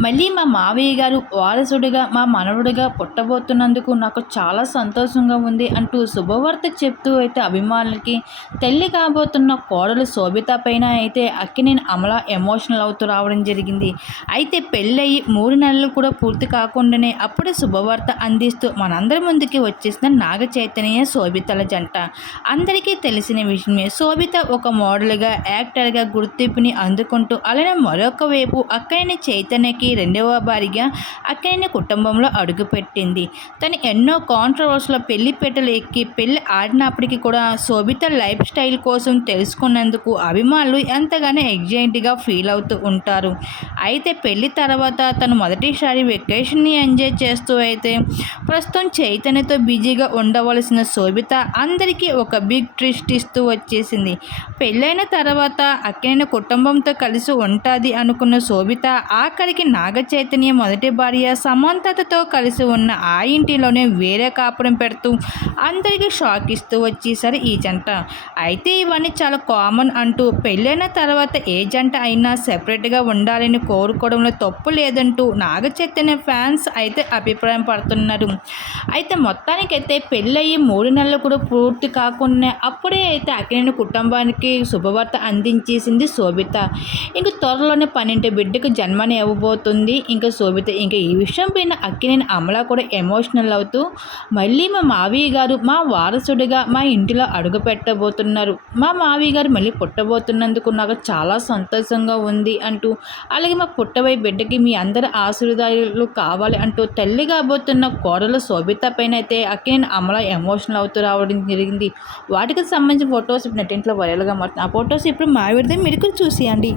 మళ్ళీ మా మావయ్య గారు వారసుడిగా మా మనవడిగా పుట్టబోతున్నందుకు నాకు చాలా సంతోషంగా ఉంది అంటూ శుభవార్త చెప్తూ అయితే అభిమానులకి తల్లి కాబోతున్న కోడలు శోభిత పైన అయితే అక్కినేని అమల ఎమోషనల్ అవుతూ రావడం జరిగింది. అయితే పెళ్ళయి మూడు నెలలు కూడా పూర్తి కాకుండానే అప్పుడే శుభవార్త అందిస్తూ మనందరి ముందుకి వచ్చేసిన నాగ చైతన్య శోభితల జంట. అందరికీ తెలిసిన విషయమే శోభిత ఒక మోడల్గా యాక్టర్గా గుర్తింపుని అందుకుంటూ అలానే మరొక వైపు అక్కడిని చైతన్యకి రెండవ భారీగా అక్కడిని కుటుంబంలో అడుగుపెట్టింది. తను ఎన్నో కాంట్రవర్స్లో పెట్టలు ఎక్కి పెళ్ళి ఆడినప్పటికీ కూడా శోభిత లైఫ్ స్టైల్ కోసం తెలుసుకున్నందుకు అభిమానులు ఎంతగానో ఎగ్జైట్గా ఫీల్ అవుతూ ఉంటారు. అయితే పెళ్ళి తర్వాత తను మొదటిసారి వెకేషన్ని ఎంజాయ్ చేస్తూ అయితే ప్రస్తుతం చైతన్యతో బిజీగా ఉండవలసిన శోభిత అందరికీ ఒక బిగ్ ట్విస్ట్ ఇస్తూ వచ్చేసింది. పెళ్ళైన తర్వాత అక్కడైన కుటుంబంతో కలిసి ఉంటుంది అనుకున్న శోభిత ఆఖరికి నాగచైతన్య మొదటి భార్య సమంతతో కలిసి ఉన్న ఆ ఇంటిలోనే వేరే కాపురం పెడుతూ అందరికీ షాక్ ఇస్తూ వచ్చేసారు ఈ జంట. అయితే ఇవన్నీ చాలా కామన్ అంటూ పెళ్ళైన తర్వాత ఏ జంట అయినా సెపరేట్గా ఉండాలని కోరుకోవడంలో తప్పు లేదంటూ నాగచైతన్య ఫ్యాన్స్ అయితే అభిప్రాయం పడుతున్నారు. అయితే మొత్తానికైతే పెళ్ళయి మూడు నెలలు కూడా పూర్తి కాకుండా అప్పుడే అయితే అక్కినేని కుటుంబానికి శుభవార్త అందించేసింది శోభిత. ఇంక త్వరలోనే పన్నెండు బిడ్డకు జన్మని అవుతుంది ఇంకా శోభిత ఇంకా ఈ విషయం పైన అక్కినేని అమల కూడా ఎమోషనల్ అవుతూ మళ్ళీ మా మావయ్య గారు మా వారసుడిగా మా ఇంటిలో అడుగు పెట్టబోతున్నారు. మా మావయ్య గారు మళ్ళీ పుట్టబోతున్నందుకు నాకు చాలా సంతోషంగా ఉంది అంటూ అలాగే మా పుట్టబోయే బిడ్డకి మీ అందరి ఆశీర్వాదాలు కావాలి అంటూ తల్లి కాబోతున్న కోడలు శోభిత పైన అయితే అక్కినేని అమల ఎమోషనల్ అవుతూ రావడం జరిగింది. వాటికి సంబంధించిన ఫొటోస్ ఇప్పుడు నెట్టింట్లో వైరల్గా మారుతుంది ఆ ఫొటోస్ ఇప్పుడు మావిడితే మీరు చూసేయండి.